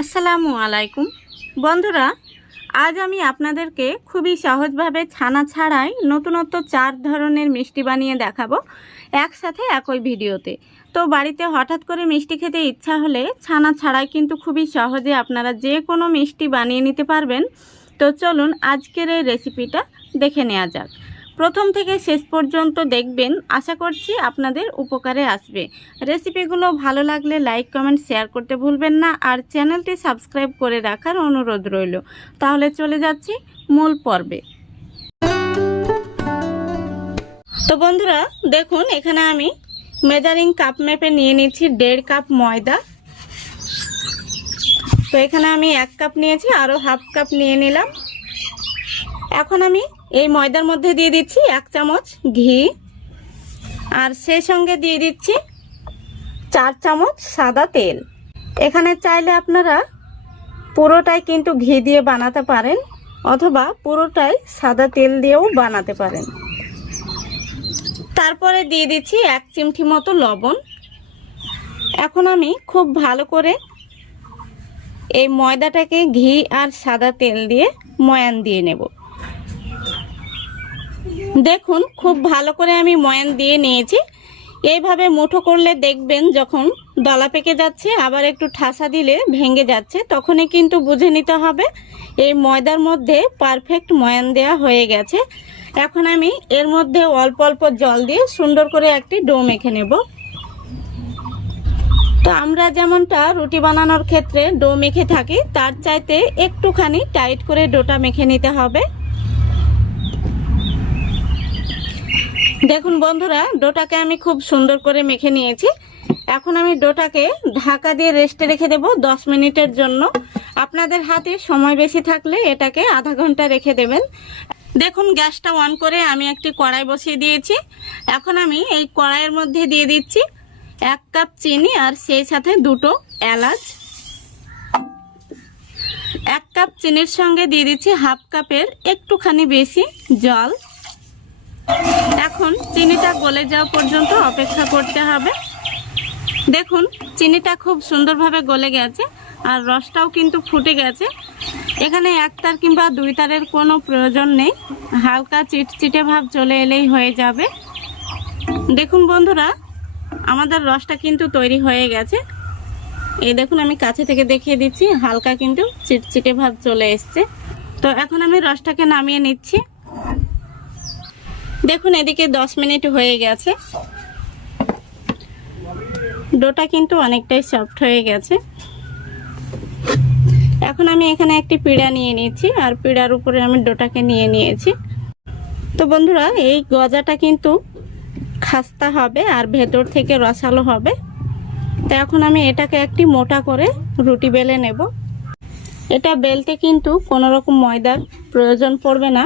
আসসালামু আলাইকুম বন্ধুরা, আজ আমি আপনাদেরকে খুবই সহজভাবে ছানা ছাড়াই নতুনত্ব 4 ধরনের মিষ্টি বানিয়ে দেখাবো একসাথে একই ভিডিওতে। তো বাড়িতে হঠাৎ করে মিষ্টি খেতে ইচ্ছা হলে ছানা ছাড়াই কিন্তু খুবই সহজে আপনারা যে কোনো মিষ্টি বানিয়ে নিতে পারবেন। তো চলুন আজকের এই রেসিপিটা দেখে নেওয়া যাক। প্রথম থেকে শেষ পর্যন্ত দেখবেন, আশা করছি আপনাদের উপকারে আসবে। রেসিপিগুলো ভালো লাগলে লাইক কমেন্ট শেয়ার করতে ভুলবেন না, আর চ্যানেলটি সাবস্ক্রাইব করে রাখার অনুরোধ রইল। তাহলে চলে যাচ্ছি মূল পর্বে। তো বন্ধুরা দেখুন, এখানে আমি মেজারিং কাপ মেপে নিয়ে নিচ্ছি 1.5 কাপ ময়দা। তো এখানে আমি 1 কাপ নিয়েছি, আরও হাফ কাপ নিয়ে নিলাম। এখন আমি এই ময়দার মধ্যে দিয়ে দিচ্ছি 1 চামচ ঘি, আর সেই সঙ্গে দিয়ে দিচ্ছি 4 চামচ সাদা তেল। এখানে চাইলে আপনারা পুরোটাই কিন্তু ঘি দিয়ে বানাতে পারেন, অথবা পুরোটাই সাদা তেল দিয়েও বানাতে পারেন। তারপরে দিয়ে দিচ্ছি 1 চিমটি মতো লবণ। এখন আমি খুব ভালো করে এই ময়দাটাকে ঘি আর সাদা তেল দিয়ে ময়ান দিয়ে নেব। দেখুন খুব ভালো করে আমি ময়ান দিয়ে নিয়েছি। এইভাবে মুঠো করলে দেখবেন যখন দলা পেকে যাচ্ছে, আবার একটু ঠাসা দিলে ভেঙে যাচ্ছে, তখনই কিন্তু বুঝে নিতে হবে এই ময়দার মধ্যে পারফেক্ট ময়ান দেওয়া হয়ে গেছে। এখন আমি এর মধ্যে অল্প অল্প জল দিয়ে সুন্দর করে একটি ডো মেখে নেব। তো আমরা যেমনটা রুটি বানানোর ক্ষেত্রে ডো মেখে থাকি, তার চাইতে একটুখানি টাইট করে ডোটা মেখে নিতে হবে। দেখুন বন্ধুরা, ডোটাকে আমি খুব সুন্দর করে মেখে নিয়েছি। এখন আমি ডোটাকে ঢাকা দিয়ে রেস্টে রেখে দেব 10 মিনিটের জন্য। আপনাদের হাতে সময় বেশি থাকলে এটাকে আধা ঘন্টা রেখে দেবেন। দেখুন গ্যাসটা অন করে আমি একটি কড়াই বসিয়ে দিয়েছি। এখন আমি এই কড়াইয়ের মধ্যে দিয়ে দিচ্ছি 1 কাপ চিনি, আর সেই সাথে 2টো এলাচ। 1 কাপ চিনির সঙ্গে দিয়ে দিচ্ছি হাফ কাপের একটুখানি বেশি জল। এখন চিনিটা গলে যাওয়া পর্যন্ত অপেক্ষা করতে হবে। দেখুন চিনিটা খুব সুন্দরভাবে গলে গেছে, আর রসটাও কিন্তু ফুটে গেছে। এখানে 1 তার কিংবা 2 তারের কোনো প্রয়োজন নেই, হালকা চিটচিটে ভাব চলে এলেই হয়ে যাবে। দেখুন বন্ধুরা, আমাদের রসটা কিন্তু তৈরি হয়ে গেছে। এই দেখুন আমি কাছে থেকে দেখিয়ে দিচ্ছি, হালকা কিন্তু চিটচিটে ভাব চলে এসছে। তো এখন আমি রসটাকে নামিয়ে নিচ্ছি। দেখুন এদিকে 10 মিনিট হয়ে গেছে, ডোটা কিন্তু অনেকটাই সফট হয়ে গেছে। এখন আমি এখানে একটি পিড়া নিয়ে নিয়েছি, আর পিড়ার উপরে আমি ডোটাকে নিয়ে নিয়েছি। তো বন্ধুরা, এই গজাটা কিন্তু খাস্তা হবে আর ভেতর থেকে রসালো হবে। তো এখন আমি এটাকে একটি মোটা করে রুটি বেলে নেব। এটা বেলতে কিন্তু কোনো রকম ময়দার প্রয়োজন পড়বে না,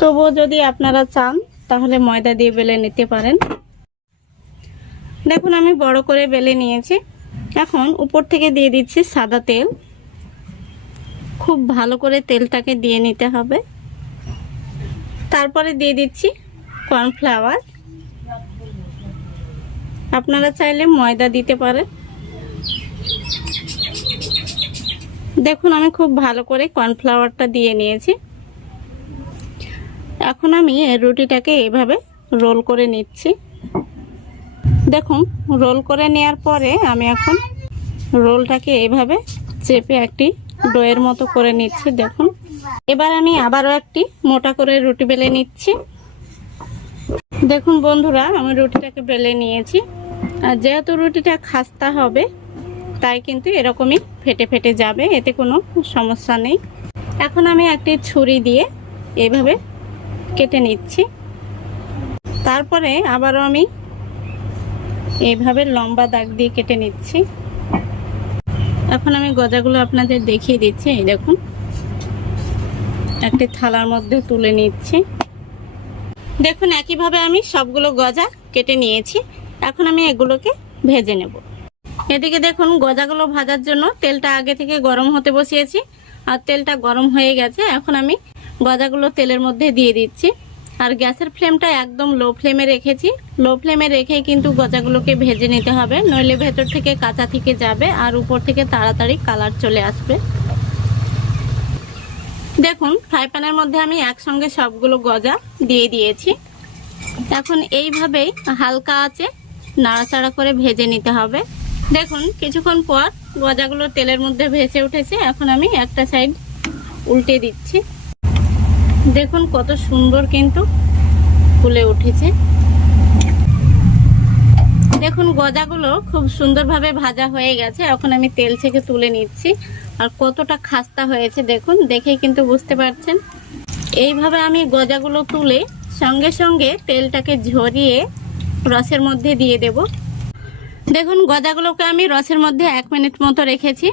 তবুও যদি আপনারা চান তাহলে ময়দা দিয়ে বেলে নিতে পারেন। দেখুন আমি বড় করে বেলে নিয়েছি। এখন উপর থেকে দিয়ে দিচ্ছি সাদা তেল। খুব ভালো করে তেলটাকে দিয়ে নিতে হবে। তারপরে দিয়ে দিচ্ছি কর্নফ্লাওয়ার। আপনারা চাইলে ময়দা দিতে পারেন। দেখুন আমি খুব ভালো করে কর্নফ্লাওয়ারটা দিয়ে নিয়েছি। এখন আমি এই রুটিটাকে এইভাবে রোল করে নিচ্ছি। দেখুন রোল করে নেওয়ার পরে আমি এখন রোলটাকে এইভাবে চেপে একটি ডোয়ের মতো করে নিচ্ছি। দেখুন এবার আমি আবারও একটি মোটা করে রুটি বেলে নিচ্ছি। দেখুন বন্ধুরা, আমি রুটিটাকে বেলে নিয়েছি, আর যেহেতু রুটিটা খাস্তা হবে তাই কিন্তু এরকমই ফেটে ফেটে যাবে, এতে কোনো সমস্যা নেই। এখন আমি একটি ছুরি দিয়ে এইভাবে কেটে নিচ্ছি। তারপরে আবারও আমি এইভাবে লম্বা দাগ দিয়ে কেটে নিচ্ছি। এখন আমি গজাগুলো আপনাদের দেখিয়ে দিচ্ছি। এই দেখুন একটি থালার মধ্যে তুলে নিচ্ছি। দেখুন একইভাবে আমি সবগুলো গজা কেটে নিয়েছি। এখন আমি এগুলোকে ভেজে নেব। এদিকে দেখুন গজাগুলো ভাজার জন্য তেলটা আগে থেকে গরম হতে বসিয়েছি, আর তেলটা গরম হয়ে গেছে। এখন আমি গজাগুলো তেলের মধ্যে দিয়ে দিচ্ছি। আর গ্যাসের ফ্লেমটা একদম লো ফ্লেমে রেখেছি। লো ফ্লেমে রেখে কিন্তু গজাগুলোকে ভেজে নিতে হবে, নইলে ভেতর থেকে কাঁচা থেকে যাবে আর উপর থেকে তাড়াতাড়ি কালার চলে আসবে। দেখুন ফ্রাই প্যানের মধ্যে আমি একসঙ্গে সবগুলো গজা দিয়ে দিয়েছি। এখন এইভাবেই হালকা আঁচে নাড়াচাড়া করে ভেজে নিতে হবে। দেখুন কিছুক্ষণ পর গজাগুলো তেলের মধ্যে ভেসে উঠেছে। এখন আমি একটা সাইড উল্টে দিচ্ছি। দেখুন কত সুন্দর কিন্তু ফুলে উঠেছে। দেখুন গজাগুলো খুব সুন্দরভাবে ভাজা হয়ে গেছে। এখন আমি তেল থেকে তুলে নিচ্ছি। আর কতটা খাস্তা হয়েছে দেখুন, দেখেই কিন্তু বুঝতে পারছেন। এইভাবে আমি গজাগুলো তুলে সঙ্গে সঙ্গে তেলটাকে ঝরিয়ে রসের মধ্যে দিয়ে দেব। দেখুন গজাগুলোকে আমি রসের মধ্যে 1 মিনিট মতো রেখেছি।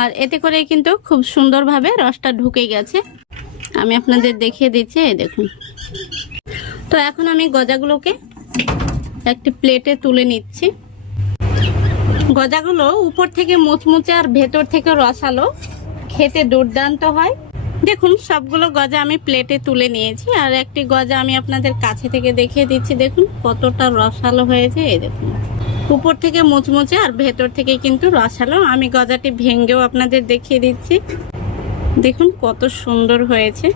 আর এতে করে কিন্তু খুব সুন্দরভাবে রসটা ঢুকে গেছে। আমি আপনাদের দেখিয়ে দিচ্ছি, এই দেখুন। তো এখন আমি গজাগুলোকে একটি প্লেটে তুলে নিচ্ছি। গজাগুলো উপর থেকে মুচমুচে আর ভেতর থেকে রসালো, খেতে দুর্দান্ত হয়। দেখুন সবগুলো গজা আমি প্লেটে তুলে নিয়েছি। আর একটি গজা আমি আপনাদের কাছে থেকে দেখিয়ে দিচ্ছি। দেখুন কতটা রসালো হয়েছে। এই দেখুন উপর থেকে মুচমুচে আর ভেতর থেকে কিন্তু রসালো। আমি গজাটি ভেঙেও আপনাদের দেখিয়ে দিচ্ছি। দেখুন কত সুন্দর হয়েছে।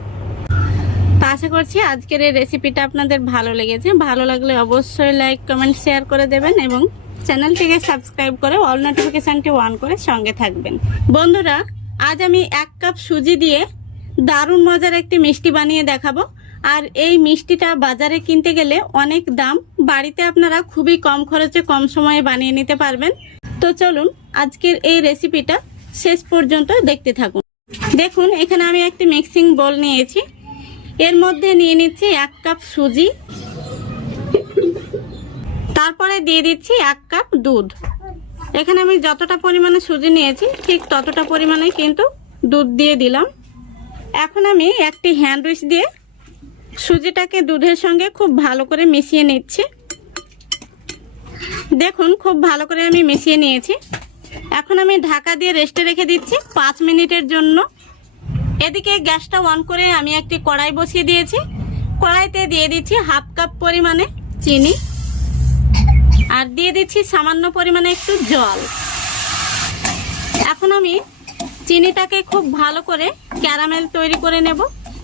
তো আশা করছি আজকের এই রেসিপিটা আপনাদের ভালো লেগেছে। ভালো লাগলে অবশ্যই লাইক কমেন্ট শেয়ার করে দেবেন এবং চ্যানেলটিকে সাবস্ক্রাইব করে অল নোটিফিকেশনটি অন করে সঙ্গে থাকবেন। বন্ধুরা আজ আমি 1 কাপ সুজি দিয়ে দারুণ মজার একটি মিষ্টি বানিয়ে দেখাবো। আর এই মিষ্টিটা বাজারে কিনতে গেলে অনেক দাম, বাড়িতে আপনারা খুবই কম খরচে কম সময়ে বানিয়ে নিতে পারবেন। তো চলুন আজকের এই রেসিপিটা শেষ পর্যন্ত দেখতে থাকুন। দেখুন এখানে আমি একটি মিক্সিং বোল নিয়েছি। এর মধ্যে নিয়ে নিচ্ছি 1 কাপ সুজি, তারপরে দিয়ে দিচ্ছি 1 কাপ দুধ। এখানে আমি যতটা পরিমাণে সুজি নিয়েছি ঠিক ততটা পরিমাণে কিন্তু দুধ দিয়ে দিলাম। এখন আমি একটি হ্যান্ড উইচ দিয়ে সুজিটাকে দুধের সঙ্গে খুব ভালো করে মিশিয়ে নিচ্ছি। দেখুন খুব ভালো করে আমি মিশিয়ে নিয়েছি। এখন আমি ঢাকা দিয়ে রেস্টে রেখে দিচ্ছি 5 মিনিটের জন্য। এদিকে গ্যাসটা অন করে আমি একটি কড়াই বসিয়ে দিয়েছি। কড়াইতে দিয়ে দিচ্ছি 1/2 কাপ পরিমাণে চিনি আর দিয়ে দিচ্ছি সামান্য পরিমাণে একটু জল। এখন আমি চিনিটাকে খুব ভালো করে ক্যারামেল তৈরি করে নেব।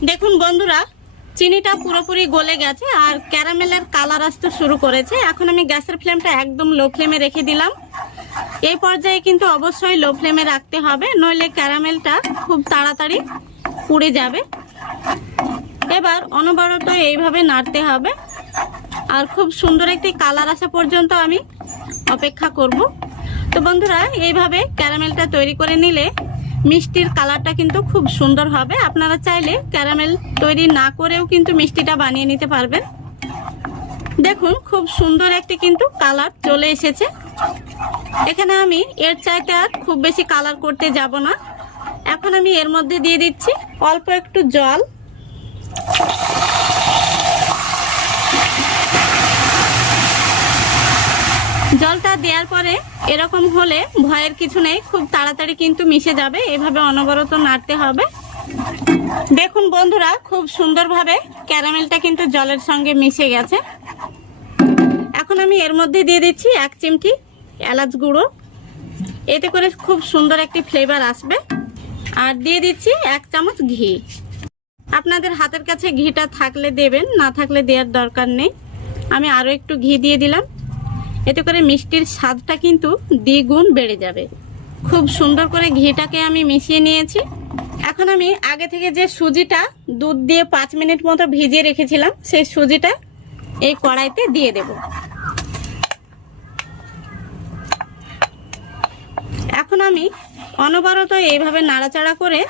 দেখুন বন্ধুরা চিনিটা পুরোপুরি গলে গেছে আর ক্যারামেলের কালার আসতে শুরু করেছে। এখন আমি গ্যাসের ফ্লেমটা একদম লো ফ্লেমে রেখে দিলাম। এই পর্যায়ে কিন্তু অবশ্যই লো ফ্লেমে রাখতে হবে, নইলে ক্যারামেলটা খুব তাড়াতাড়ি পুড়ে যাবে। এবার অনবরত এইভাবে নাড়তে হবে আর খুব সুন্দর একটি কালার আসা পর্যন্ত আমি অপেক্ষা করব। তো বন্ধুরা এইভাবে ক্যারামেলটা তৈরি করে নিলে মিষ্টির কালারটা কিন্তু খুব সুন্দর হবে। আপনারা চাইলে ক্যারামেল তৈরি না করেও কিন্তু মিষ্টিটা বানিয়ে নিতে পারবেন। দেখুন খুব সুন্দর একটি কিন্তু কালার চলে এসেছে। এখানে আমি এর চাইতে আর খুব বেশি কালার করতে যাব না। এখন আমি এর মধ্যে দিয়ে দিচ্ছি অল্প একটু জল। জলটা দেওয়ার পরে এরকম হলে ভয়ের কিছু নেই, খুব তাড়াতাড়ি কিন্তু মিশে যাবে। এভাবে অনবরত নাড়তে হবে। দেখুন বন্ধুরা খুব সুন্দরভাবে ক্যারামেলটা কিন্তু জলের সঙ্গে মিশে গেছে। এখন আমি এর মধ্যে দিয়ে দিচ্ছি 1 চিমটি এলাচ গুঁড়ো, এতে করে খুব সুন্দর একটি ফ্লেভার আসবে। আর দিয়ে দিচ্ছি 1 চামচ ঘি। আপনাদের হাতের কাছে ঘিটা থাকলে দেবেন, না থাকলে দেওয়ার দরকার নেই। আমি আরও একটু ঘি দিয়ে দিলাম, এতে করে মিষ্টির স্বাদটা কিন্তু দ্বিগুণ বেড়ে যাবে। খুব সুন্দর করে ঘিটাকে আমি মিশিয়ে নিয়েছি। এখন আমি আগে থেকে যে সুজিটা দুধ দিয়ে 5 মিনিট মতো ভিজিয়ে রেখেছিলাম সেই সুজিটা এই কড়াইতে দিয়ে দেব। এখন আমি অনবরত এইভাবে নাড়াচাড়া করে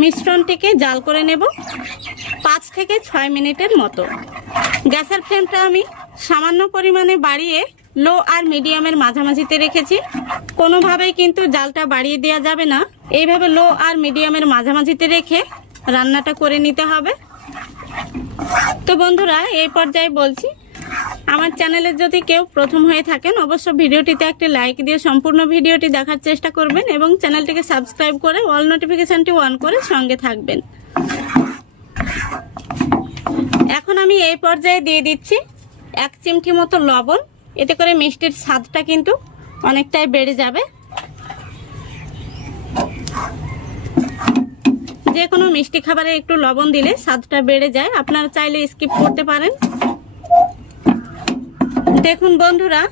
মিশ্রণটিকে জাল করে নেব 5 থেকে 6 মিনিটের মতো। গ্যাসের ফ্লেমটা আমি সামান্য পরিমাণে বাড়িয়ে লো আর মিডিয়ামের মাঝামাঝিতে রেখেছি। কোনোভাবেই কিন্তু জালটা বাড়িয়ে দেওয়া যাবে না। এইভাবে লো আর মিডিয়ামের মাঝামাঝিতে রেখে রান্নাটা করে নিতে হবে। তো বন্ধুরা এই পর্যায়ে বলছি, আমার চ্যানেলে যদি কেউ প্রথম হয়ে থাকেন অবশ্য ভিডিওটিতে একটি লাইক দিয়ে সম্পূর্ণ ভিডিওটি দেখার চেষ্টা করবেন এবং চ্যানেলটিকে সাবস্ক্রাইব করে অল নোটিফিকেশনটি অন করে সঙ্গে থাকবেন। এখন আমি এই পর্যায়ে দিয়ে দিচ্ছি 1 চিমটি মতো লবণ। এতে করে মিষ্টির স্বাদটা কিন্তু অনেকটাই বেড়ে যাবে। যে কোনো মিষ্টি খাবারে একটু লবণ দিলে স্বাদটা বেড়ে যায়, আপনারা চাইলে স্কিপ করতে পারেন। দেখুন বন্ধুরা,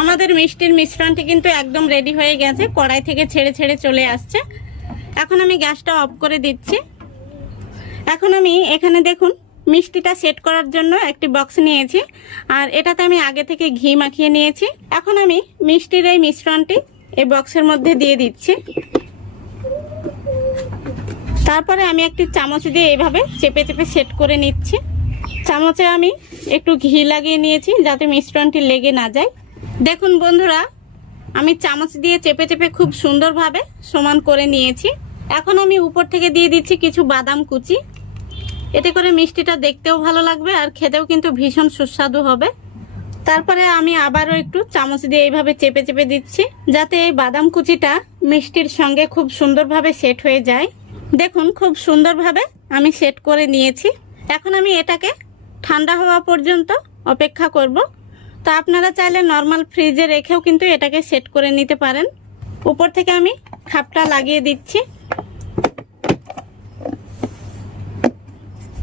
আমাদের মিষ্টির মিশ্রণটি কিন্তু একদম রেডি হয়ে গেছে, কড়াই থেকে ছেড়ে ছেড়ে চলে আসছে। এখন আমি গ্যাসটা অফ করে দিচ্ছি। এখন আমি এখানে দেখুন মিষ্টিটা সেট করার জন্য একটি বক্স নিয়েছি, আর এটাতে আমি আগে থেকে ঘি মাখিয়ে নিয়েছি। এখন আমি মিষ্টির এই মিশ্রণটি এই বক্সের মধ্যে দিয়ে দিচ্ছি। তারপরে আমি একটি চামচ দিয়ে এইভাবে চেপে চেপে সেট করে নিচ্ছি। চামচে আমি একটু ঘি লাগিয়ে নিয়েছি যাতে মিশ্রণটি লেগে না যায়। দেখুন বন্ধুরা, আমি চামচ দিয়ে চেপে চেপে খুব সুন্দরভাবে সমান করে নিয়েছি। এখন আমি উপর থেকে দিয়ে দিচ্ছি কিছু বাদাম কুচি। এতে করে মিষ্টিটা দেখতেও ভালো লাগবে আর খেতেও কিন্তু ভীষণ সুস্বাদু হবে। তারপরে আমি আবারও একটু চামচ দিয়ে এইভাবে চেপে চেপে দিচ্ছি যাতে এই বাদাম কুচিটা মিষ্টির সঙ্গে খুব সুন্দরভাবে সেট হয়ে যায়। দেখুন খুব সুন্দরভাবে আমি সেট করে নিয়েছি। এখন আমি এটাকে ঠান্ডা হওয়া পর্যন্ত অপেক্ষা করব। তো আপনারা চাইলে নর্মাল ফ্রিজে রেখেও কিন্তু এটাকে সেট করে নিতে পারেন। উপর থেকে আমি খাপটা লাগিয়ে দিচ্ছি।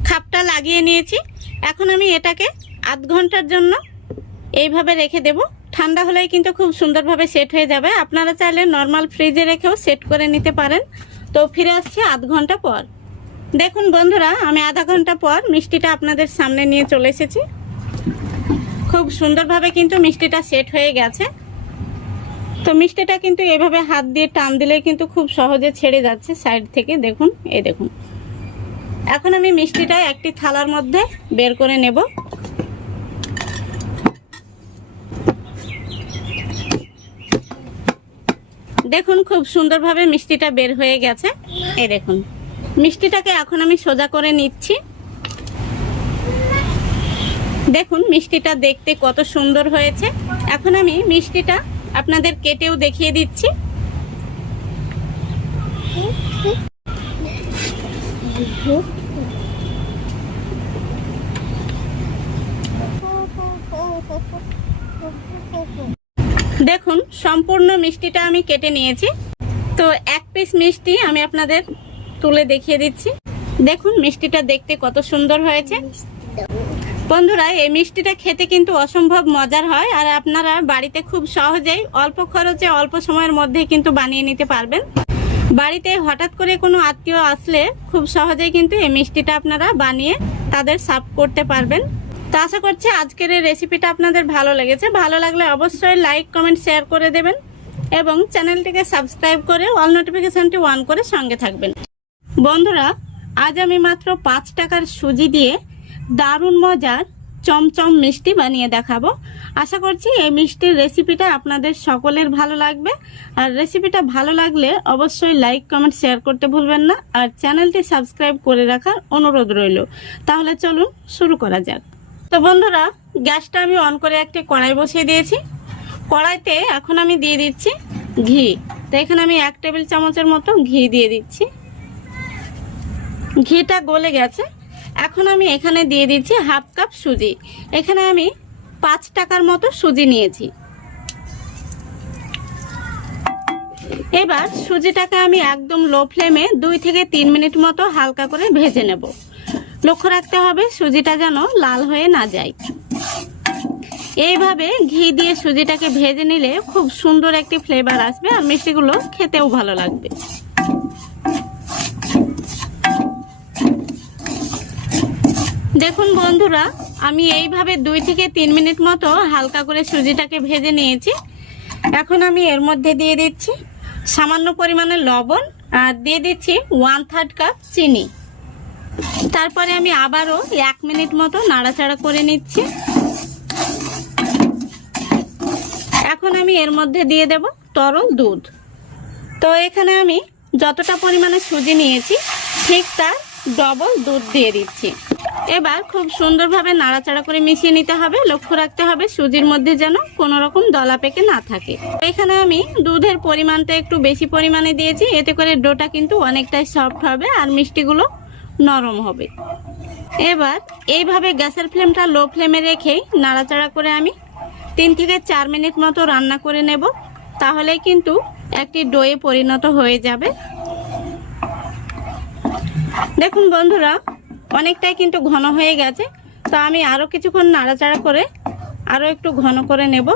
খাপটা লাগিয়ে নিয়েছি। এখন আমি এটাকে আধ ঘন্টার জন্য এইভাবে রেখে দেব। ঠান্ডা হলেই কিন্তু খুব সুন্দরভাবে সেট হয়ে যাবে। আপনারা চাইলে নর্মাল ফ্রিজে রেখেও সেট করে নিতে পারেন। তো ফিরে আসছি আধ ঘন্টা পর। দেখুন বন্ধুরা, আমি আধা ঘন্টা পর মিষ্টিটা আপনাদের সামনে নিয়ে চলে এসেছি। খুব সুন্দরভাবে কিন্তু মিষ্টিটা সেট হয়ে গেছে। তো মিষ্টিটা কিন্তু এভাবে হাত দিয়ে টান দিলে কিন্তু খুব সহজে ছেড়ে যাচ্ছে সাইড থেকে। দেখুন, এই দেখুন। এখন আমি মিষ্টিটা একটি থালার মধ্যে বের করে নেব। দেখুন খুব সুন্দরভাবে মিষ্টিটা বের হয়ে গেছে। এই দেখুন, মিষ্টিটাকে এখন আমি সোজা করে নিচ্ছি। দেখুন মিষ্টিটা দেখতে কত সুন্দর হয়েছে। এখন আমি মিষ্টিটা আপনাদের কেটেও দেখিয়ে দিচ্ছি। দেখুন সম্পূর্ণ মিষ্টিটা আমি কেটে নিয়েছি। তো এক পিস মিষ্টি আমি আপনাদের তুলে দেখিয়ে দিচ্ছি। দেখুন মিষ্টিটা দেখতে কত সুন্দর হয়েছে। বন্ধুরা, এই মিষ্টিটা খেতে কিন্তু অসম্ভব মজার হয়, আর আপনারা বাড়িতে খুব সহজেই অল্প খরচে অল্প সময়ের মধ্যে কিন্তু বানিয়ে নিতে পারবেন। বাড়িতে হঠাৎ করে কোনো আত্মীয় আসলে খুব সহজেই কিন্তু এই মিষ্টিটা আপনারা বানিয়ে তাদের সার্ভ করতে পারবেন। তো আশা করছি আজকের এই রেসিপিটা আপনাদের ভালো লেগেছে। ভালো লাগলে অবশ্যই লাইক, কমেন্ট, শেয়ার করে দেবেন এবং চ্যানেলটিকে সাবস্ক্রাইব করে অল নোটিফিকেশনটি অন করে সঙ্গে থাকবেন। বন্ধুরা, আজ আমি মাত্র 5 টাকার সুজি দিয়ে দারুণ মজার চমচম মিষ্টি বানিয়ে দেখাবো। আশা করছি এই মিষ্টির রেসিপিটা আপনাদের সকলের ভালো লাগবে। আর রেসিপিটা ভালো লাগলে অবশ্যই লাইক, কমেন্ট, শেয়ার করতে ভুলবেন না, আর চ্যানেলটি সাবস্ক্রাইব করে রাখার অনুরোধ রইল। তাহলে চলুন শুরু করা যাক। তো বন্ধুরা, গ্যাসটা আমি অন করে একটি কড়াই বসিয়ে দিয়েছি। কড়াইতে এখন আমি দিয়ে দিচ্ছি ঘি। তো এখানে আমি 1 টেবিল চামচের মতো ঘি দিয়ে দিচ্ছি। ঘিটা গলে গেছে। এখন আমি এখানে দিয়ে দিচ্ছি হাফ কাপ সুজি। এখানে আমি 5 টাকার মতো সুজি নিয়েছি। এবার সুজিটাকে আমি একদম লো ফ্লেমে 2 থেকে 3 মিনিট মতো হালকা করে ভেজে নেব। লক্ষ্য রাখতে হবে সুজিটা যেন লাল হয়ে না যায়। এইভাবে ঘি দিয়ে সুজিটাকে ভেজে নিলে খুব সুন্দর একটি ফ্লেভার আসবে, আর মিষ্টিগুলো খেতেও ভালো লাগবে। দেখুন বন্ধুরা, আমি এইভাবে 2 থেকে 3 মিনিট মতো হালকা করে সুজিটাকে ভেজে নিয়েছি। এখন আমি এর মধ্যে দিয়ে দিচ্ছি সামান্য পরিমাণে লবণ, আর দিয়ে দিচ্ছি 1/3 কাপ চিনি। তারপরে আমি আবারও 1 মিনিট মতো নাড়াচাড়া করে নিচ্ছি। এখন আমি এর মধ্যে দিয়ে দেব তরল দুধ। তো এখানে আমি যতটা পরিমাণে সুজি নিয়েছি ঠিক তার ডবল দুধ দিয়ে দিচ্ছি। এবার খুব সুন্দরভাবে নাড়াচাড়া করে মিশিয়ে নিতে হবে। লক্ষ্য রাখতে হবে সুজির মধ্যে যেন কোনো রকম দলা পেকে না থাকে। এখানে আমি দুধের পরিমাণটা একটু বেশি পরিমাণে দিয়েছি, এতে করে ডোটা কিন্তু অনেকটাই সফট হবে আর মিষ্টিগুলো নরম হবে। এবার এইভাবে গ্যাসের ফ্লেমটা লো ফ্লেমে রেখেই নাড়াচাড়া করে আমি 3 থেকে 4 মিনিট মতো রান্না করে নেব। তাহলেই কিন্তু একটি ডোয়ে পরিণত হয়ে যাবে। দেখুন বন্ধুরা, অনেকটাই কিন্তু ঘন হয়ে গেছে। তো আমি আরও কিছুক্ষণ নাড়াচাড়া করে আরও একটু ঘন করে নেব।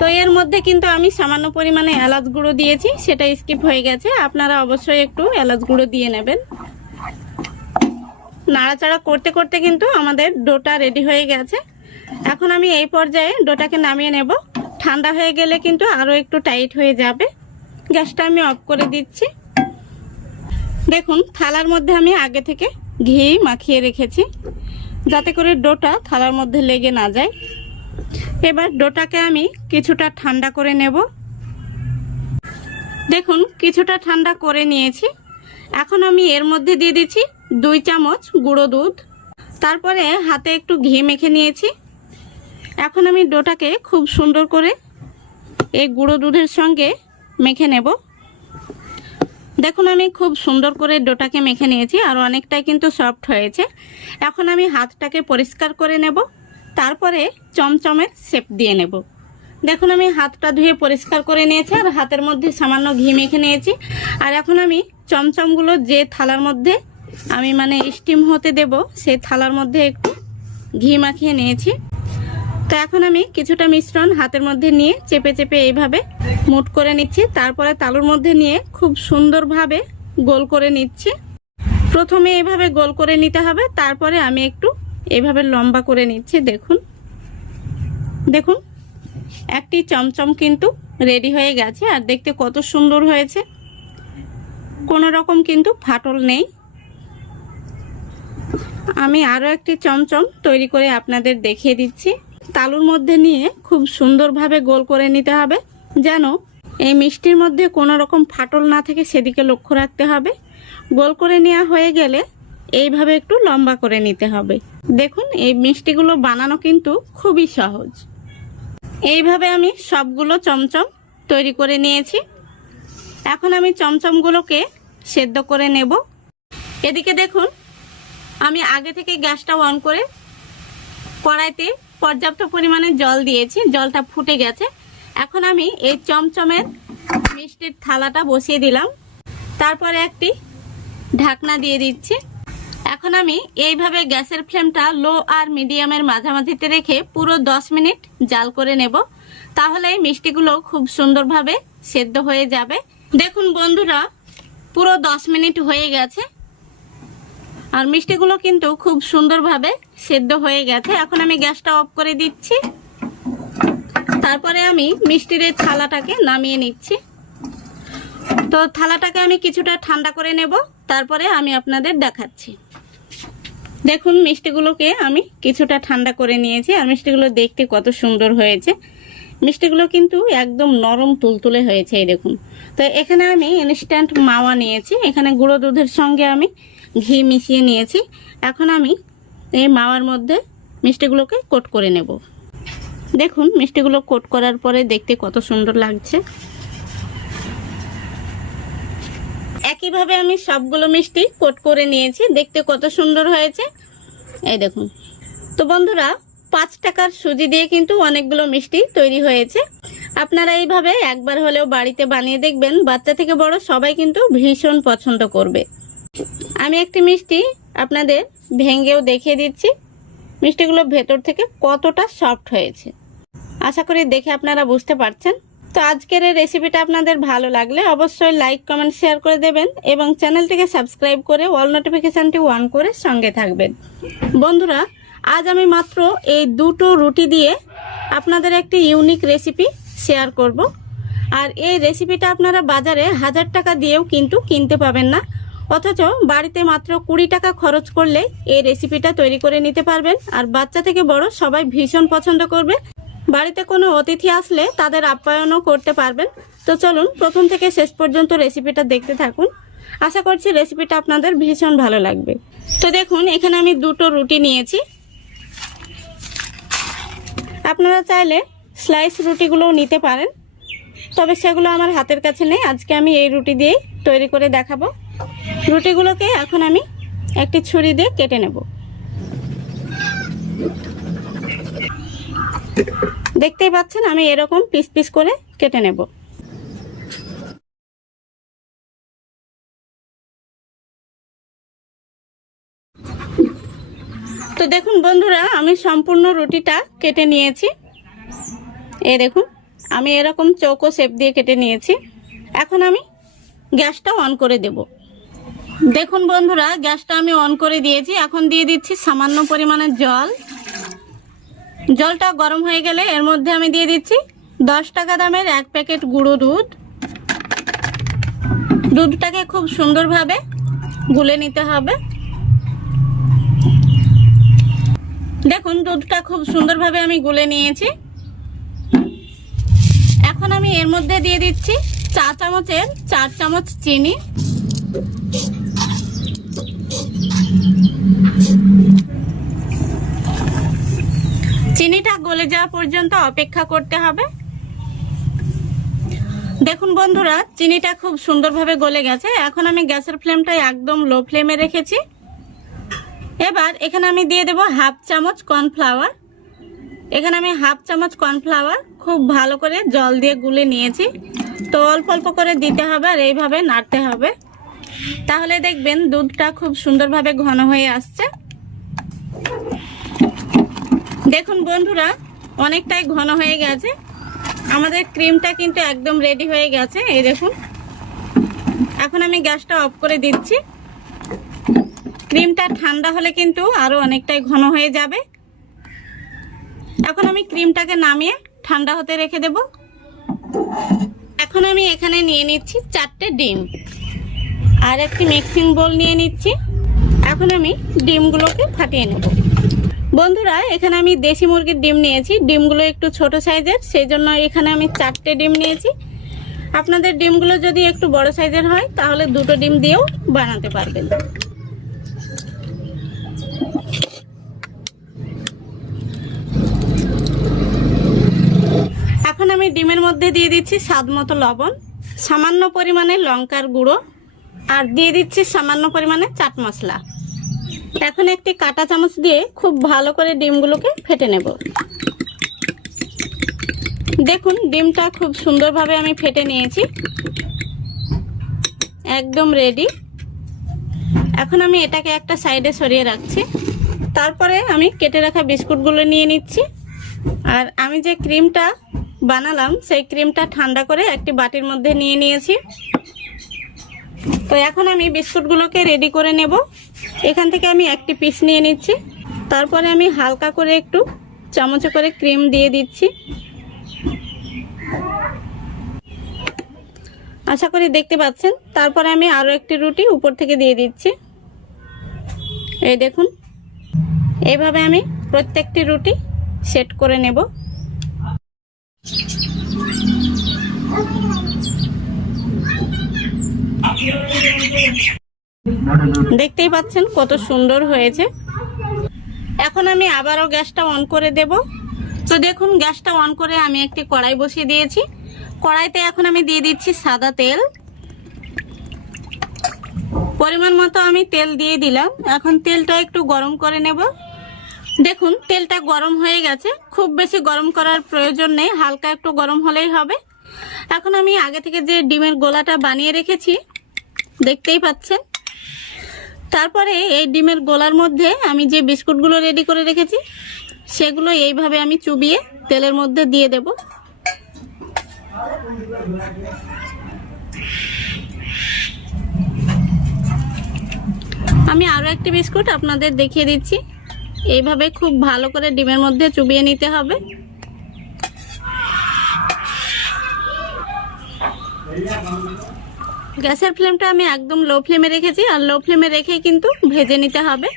তো এর মধ্যে কিন্তু আমি সামান্য পরিমাণে এলাচ গুঁড়ো দিয়েছি, সেটা স্কিপ হয়ে গেছে। আপনারা অবশ্যই একটু এলাচ গুঁড়ো দিয়ে নেবেন। নাড়াচাড়া করতে করতে কিন্তু আমাদের ডোটা রেডি হয়ে গেছে। এখন আমি এই পর্যায়ে ডোটাকে নামিয়ে নেব। ঠান্ডা হয়ে গেলে কিন্তু আরও একটু টাইট হয়ে যাবে। গ্যাসটা আমি অফ করে দিচ্ছি। দেখুন, থালার মধ্যে আমি আগে থেকে ঘি মাখিয়ে রেখেছি, যাতে করে ডোটা থালার মধ্যে লেগে না যায়। এবার ডোটাকে আমি কিছুটা ঠান্ডা করে নেব। দেখুন, কিছুটা ঠান্ডা করে নিয়েছি। এখন আমি এর মধ্যে দিয়ে দিচ্ছি 2 চামচ গুঁড়ো দুধ। তারপরে হাতে একটু ঘি মেখে নিয়েছি। এখন আমি ডোটাকে খুব সুন্দর করে এই গুঁড়ো দুধের সঙ্গে মেখে নেব। দেখুন, আমি খুব সুন্দর করে ডোটাকে মেখে নিয়েছি, আর অনেকটাই কিন্তু সফট হয়েছে। এখন আমি হাতটাকে পরিষ্কার করে নেব, তারপরে চমচমের শেপ দিয়ে নেব। দেখুন, আমি হাতটা ধুয়ে পরিষ্কার করে নিয়েছি, আর হাতের মধ্যে সামান্য ঘি মেখে নিয়েছি। আর এখন আমি চমচমগুলো যে থালার মধ্যে আমি স্টিম হতে দেব, সেই থালার মধ্যে একটু ঘি মাখিয়ে নিয়েছি। তো এখন আমি কিছুটা মিশ্রণ হাতের মধ্যে নিয়ে চেপে চেপে এইভাবে মুট করে নিচ্ছি। তারপরে তালুর মধ্যে নিয়ে খুব সুন্দরভাবে গোল করে নিচ্ছি। প্রথমে এইভাবে গোল করে নিতে হবে, তারপরে আমি একটু এইভাবে লম্বা করে নিচ্ছি। দেখুন দেখুন, একটি চমচম কিন্তু রেডি হয়ে গেছে, আর দেখতে কত সুন্দর হয়েছে। কোনো রকম কিন্তু ফাটল নেই। আমি আরও একটি চমচম তৈরি করে আপনাদের দেখিয়ে দিচ্ছি। তালুর মধ্যে নিয়ে খুব সুন্দরভাবে গোল করে নিতে হবে, যেন এই মিষ্টির মধ্যে কোনো রকম ফাটল না থাকে, সেদিকে লক্ষ্য রাখতে হবে। গোল করে নেওয়া হয়ে গেলে এইভাবে একটু লম্বা করে নিতে হবে। দেখুন, এই মিষ্টিগুলো বানানো কিন্তু খুবই সহজ। এইভাবে আমি সবগুলো চমচম তৈরি করে নিয়েছি। এখন আমি চমচমগুলোকে সেদ্ধ করে নেব। এদিকে দেখুন, আমি আগে থেকে গ্যাসটা অন করে কড়াইতে পর্যাপ্ত পরিমাণে জল দিয়েছি। জলটা ফুটে গেছে। এখন আমি এই চমচমের মিষ্টির থালাটা বসিয়ে দিলাম। তারপরে একটি ঢাকনা দিয়ে দিচ্ছি। এখন আমি এইভাবে গ্যাসের ফ্লেমটা লো আর মিডিয়ামের মাঝামাঝিতে রেখে পুরো 10 মিনিট জাল করে নেব। তাহলে মিষ্টিগুলো খুব সুন্দরভাবে সেদ্ধ হয়ে যাবে। দেখুন বন্ধুরা, পুরো 10 মিনিট হয়ে গেছে, আর মিষ্টিগুলো কিন্তু খুব সুন্দরভাবে সেদ্ধ হয়ে গেছে। এখন আমি গ্যাসটা অফ করে দিচ্ছি। তারপরে আমি মিষ্টির এই থালাটাকে নামিয়ে নিচ্ছি। তো থালাটাকে আমি কিছুটা ঠান্ডা করে নেব, তারপরে আমি আপনাদের দেখাচ্ছি। দেখুন, মিষ্টিগুলোকে আমি কিছুটা ঠান্ডা করে নিয়েছি, আর মিষ্টিগুলো দেখতে কত সুন্দর হয়েছে। মিষ্টিগুলো কিন্তু একদম নরম তুলতুলে হয়েছে। এই দেখুন। তো এখানে আমি ইনস্ট্যান্ট মাওয়া নিয়েছি। এখানে গুঁড়ো দুধের সঙ্গে আমি ঘি মিশিয়ে নিয়েছি। এখন আমি এই মাওয়ার মধ্যে মিষ্টিগুলোকে কোট করে নেব। দেখুন, মিষ্টিগুলো কোট করার পরে দেখতে কত সুন্দর লাগছে। একইভাবে আমি সবগুলো মিষ্টি কোট করে নিয়েছি। দেখতে কত সুন্দর হয়েছে, এই দেখুন। তো বন্ধুরা, 5 টাকার সুজি দিয়ে কিন্তু অনেকগুলো মিষ্টি তৈরি হয়েছে। আপনারা এইভাবে একবার হলেও বাড়িতে বানিয়ে দেখবেন। বাচ্চা থেকে বড় সবাই কিন্তু ভীষণ পছন্দ করবে। আমি একটি মিষ্টি আপনাদের ভেঙেও দেখিয়ে দিচ্ছি। মিষ্টিগুলো ভেতর থেকে কতটা সফট হয়েছে, আশা করি দেখে আপনারা বুঝতে পারছেন। তো আজকের এই রেসিপিটা আপনাদের ভালো লাগলে অবশ্যই লাইক, কমেন্ট, শেয়ার করে দেবেন, এবং চ্যানেলটিকে সাবস্ক্রাইব করে অল নোটিফিকেশানটি অন করে সঙ্গে থাকবেন। বন্ধুরা, আজ আমি মাত্র এই 2টো রুটি দিয়ে আপনাদের একটি ইউনিক রেসিপি শেয়ার করব। আর এই রেসিপিটা আপনারা বাজারে 1000 টাকা দিয়েও কিন্তু কিনতে পাবেন না, অথচ বাড়িতে মাত্র 20 টাকা খরচ করলে এই রেসিপিটা তৈরি করে নিতে পারবেন। আর বাচ্চা থেকে বড় সবাই ভীষণ পছন্দ করবে। বাড়িতে কোনো অতিথি আসলে তাদের আপ্যায়নও করতে পারবেন। তো চলুন প্রথম থেকে শেষ পর্যন্ত রেসিপিটা দেখতে থাকুন। আশা করছি রেসিপিটা আপনাদের ভীষণ ভালো লাগবে। তো দেখুন, এখানে আমি 2টো রুটি নিয়েছি। আপনারা চাইলে স্লাইস রুটিগুলোও নিতে পারেন, তবে সেগুলো আমার হাতের কাছে নেই। আজকে আমি এই রুটি দিয়েই তৈরি করে দেখাবো। রুটিগুলোকে এখন আমি একটি ছুরি দিয়ে কেটে নেব। দেখতেই পাচ্ছেন আমি এরকম পিস পিস করে কেটে নেব। তো দেখুন বন্ধুরা, আমি সম্পূর্ণ রুটিটা কেটে নিয়েছি। এই দেখুন আমি এরকম চৌকো শেপ দিয়ে কেটে নিয়েছি। এখন আমি গ্যাসটা অন করে দেব। দেখুন বন্ধুরা, গ্যাসটা আমি অন করে দিয়েছি। এখন দিয়ে দিচ্ছি সামান্য পরিমাণের জল। জলটা গরম হয়ে গেলে এর মধ্যে আমি দিয়ে দিচ্ছি 10 টাকা দামের 1 প্যাকেট গুঁড়ো দুধ। দুধটাকে খুব সুন্দরভাবে গুলে নিতে হবে। দেখুন দুধটা খুব সুন্দরভাবে আমি গুলে নিয়েছি। এখন আমি এর মধ্যে দিয়ে দিচ্ছি চা চামচের 4 চামচ চিনি। চিনিটা গলে যাওয়া পর্যন্ত অপেক্ষা করতে হবে। দেখুন বন্ধুরা, চিনিটা খুব সুন্দরভাবে গলে গেছে। এখন আমি গ্যাসের ফ্লেমটা একদম লো ফ্লেমে রেখেছি। এবার এখানে আমি দিয়ে দেব 1/2 চামচ কর্নফ্লাওয়ার। এখানে আমি 1/2 চামচ কর্নফ্লাওয়ার খুব ভালো করে জল দিয়ে গুলে নিয়েছি। তো অল্প অল্প করে দিতে হবে আর এইভাবে নাড়তে হবে, তাহলে দেখবেন দুধটা খুব সুন্দরভাবে ঘন হয়ে আসছে। দেখুন বন্ধুরা, অনেকটাই ঘন হয়ে গেছে। আমাদের ক্রিমটা কিন্তু একদম রেডি হয়ে গেছে। এই দেখুন, এখন আমি গ্যাসটা অফ করে দিচ্ছি। ক্রিমটা ঠান্ডা হলে কিন্তু আরো অনেকটাই ঘন হয়ে যাবে। এখন আমি ক্রিমটাকে নামিয়ে ঠান্ডা হতে রেখে দেব। এখন আমি এখানে নিয়ে নিচ্ছি 4টে ডিম আর একটি মিক্সিং বোল নিয়ে নিচ্ছি। এখন আমি ডিমগুলোকে ফাটিয়ে নেব। বন্ধুরা, এখানে আমি দেশি মুরগির ডিম নিয়েছি। ডিমগুলো একটু ছোট সাইজের, সেই জন্য এখানে আমি 4টে ডিম নিয়েছি। আপনাদের ডিমগুলো যদি একটু বড় সাইজের হয় তাহলে 2টো ডিম দিয়েও বানাতে পারবেন। এখন আমি ডিমের মধ্যে দিয়ে দিচ্ছি স্বাদমতো লবণ, সামান্য পরিমাণে লঙ্কার গুঁড়ো আর দিয়ে দিচ্ছি সামান্য পরিমাণে চাট মশলা। এখন একটি কাঁটা চামচ দিয়ে খুব ভালো করে ডিমগুলোকে ফেটে নেব। দেখুন ডিমটা খুব সুন্দরভাবে আমি ফেটে নিয়েছি, একদম রেডি। এখন আমি এটাকে একটা সাইডে সরিয়ে রাখছি। তারপরে আমি কেটে রাখা বিস্কুটগুলো নিয়ে নিচ্ছি। আর আমি যে ক্রিমটা বানালাম সেই ক্রিমটা ঠান্ডা করে একটি বাটির মধ্যে নিয়ে নিয়েছি। তো এখন আমি বিস্কুটগুলোকে রেডি করে নেব। এখান থেকে আমি একটি পিস নিয়ে নিচ্ছি। তারপরে আমি হালকা করে একটু চামচে করে ক্রিম দিয়ে দিচ্ছি। আশা করি দেখতে পাচ্ছেন। তারপরে আমি আরও একটি রুটি উপর থেকে দিয়ে দিচ্ছি। এই দেখুন, এইভাবে আমি প্রত্যেকটি রুটি সেট করে নেব। দেখতেই পাচ্ছেন কত সুন্দর হয়েছে। এখন আমি আবারও গ্যাসটা অন করে দেব। তো দেখুন গ্যাসটা অন করে আমি একটি কড়াই বসিয়ে দিয়েছি। কড়াইতে এখন আমি দিয়ে দিচ্ছি সাদা তেল। পরিমাণ মতো আমি তেল দিয়ে দিলাম। এখন তেলটা একটু গরম করে নেব। দেখুন তেলটা গরম হয়ে গেছে। খুব বেশি গরম করার প্রয়োজন নেই, হালকা একটু গরম হলেই হবে। এখন আমি আগে থেকে যে ডিমের গোলাটা বানিয়ে রেখেছি দেখতেই পাচ্ছেন। তারপরে এই ডিমের গোলার মধ্যে আমি যে বিস্কুটগুলো রেডি করে রেখেছি সেগুলো এইভাবে আমি চুবিয়ে তেলের মধ্যে দিয়ে দেব। আমি আরো একটি বিস্কুট আপনাদের দেখিয়ে দিচ্ছি। এইভাবে খুব ভালো করে ডিমের মধ্যে চুবিয়ে নিতে হবে। গ্যাসের ফ্লেমটা আমি একদম লো ফ্লেমে রেখেছি, আর লো ফ্লেমে রেখে কিন্তু ভেজে নিতে হবে।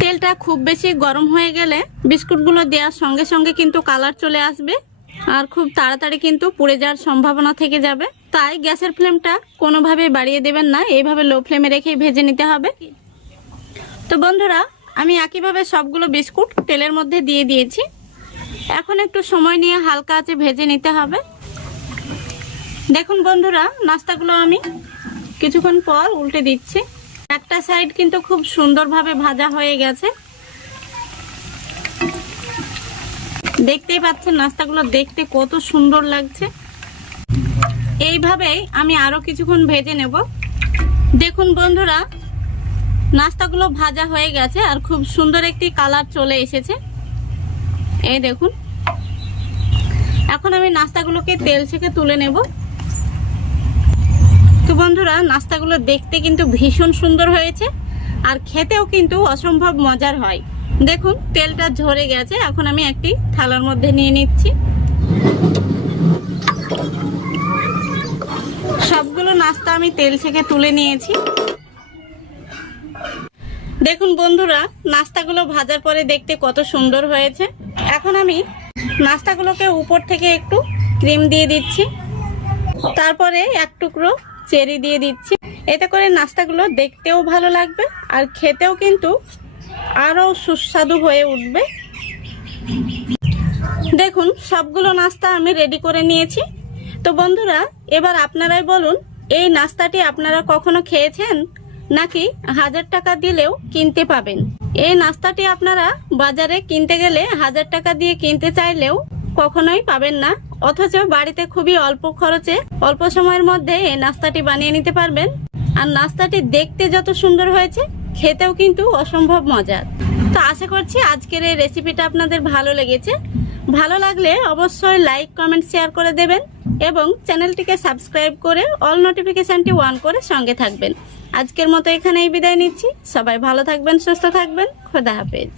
তেলটা খুব বেশি গরম হয়ে গেলে বিস্কুটগুলো দেওয়ার সঙ্গে সঙ্গে কিন্তু কালার চলে আসবে আর খুব তাড়াতাড়ি কিন্তু পুড়ে যাওয়ার সম্ভাবনা থেকে যাবে। তাই গ্যাসের ফ্লেমটা কোনোভাবেই বাড়িয়ে দেবেন না, এইভাবে লো ফ্লেমে রেখেই ভেজে নিতে হবে। তো বন্ধুরা, আমি একইভাবে সবগুলো বিস্কুট তেলের মধ্যে দিয়ে দিয়েছি। এখন একটু সময় নিয়ে হালকা আঁচে ভেজে নিতে হবে। দেখুন বন্ধুরা, নাস্তাগুলো আমি কিছুক্ষণ পর উল্টে দিচ্ছি। একটা সাইড কিন্তু খুব সুন্দরভাবে ভাজা হয়ে গেছে। দেখতেই পাচ্ছেন নাস্তাগুলো দেখতে কত সুন্দর লাগছে। এইভাবেই আমি আরো কিছুক্ষণ ভেজে নেব। দেখুন বন্ধুরা, নাস্তাগুলো ভাজা হয়ে গেছে আর খুব সুন্দর একটি কালার চলে এসেছে। এই দেখুন, এখন আমি নাস্তাগুলোকে তেল থেকে তুলে নেব। তো বন্ধুরা, নাস্তাগুলো দেখতে কিন্তু ভীষণ সুন্দর হয়েছে আর খেতেও কিন্তু অসম্ভব মজার হয়। দেখুন তেলটা ঝরে গেছে। এখন আমি একটি থালার মধ্যে নিয়ে নিচ্ছি। সবগুলো নাস্তা আমি তেল থেকে তুলে নিয়েছি। দেখুন বন্ধুরা, নাস্তাগুলো ভাজার পরে দেখতে কত সুন্দর হয়েছে। এখন আমি নাস্তাগুলোকে উপর থেকে একটু ক্রিম দিয়ে দিচ্ছি, তারপরে এক টুকরো চেরি দিয়ে দিচ্ছি। এতে করে নাস্তাগুলো দেখতেও ভালো লাগবে আর খেতেও কিন্তু আরো সুস্বাদু হয়ে উঠবে। দেখুন সবগুলো নাস্তা আমি রেডি করে নিয়েছি। তো বন্ধুরা, এবার আপনারাই বলুন, এই নাস্তাটি আপনারা কখনো খেয়েছেন নাকি 1000 টাকা দিলেও কিনতে পাবেন? এই নাস্তাটি আপনারা বাজারে কিনতে গেলে 1000 টাকা দিয়ে কিনতে চাইলেও কখনোই পাবেন না, অথচ বাড়িতে খুবই অল্প খরচে অল্প সময়ের মধ্যে এই নাস্তাটি বানিয়ে নিতে পারবেন। আর নাস্তাটি দেখতে যত সুন্দর হয়েছে, খেতেও কিন্তু অসম্ভব মজার। তো আশা করছি আজকের এই রেসিপিটা আপনাদের ভালো লেগেছে। ভালো লাগলে অবশ্যই লাইক, কমেন্ট, শেয়ার করে দেবেন এবং চ্যানেলটিকে সাবস্ক্রাইব করে অল নোটিফিকেশনটি অন করে সঙ্গে থাকবেন। আজকের মতো এখানেই বিদায় নিচ্ছি। সবাই ভালো থাকবেন, সুস্থ থাকবেন। খোদা হাফেজ।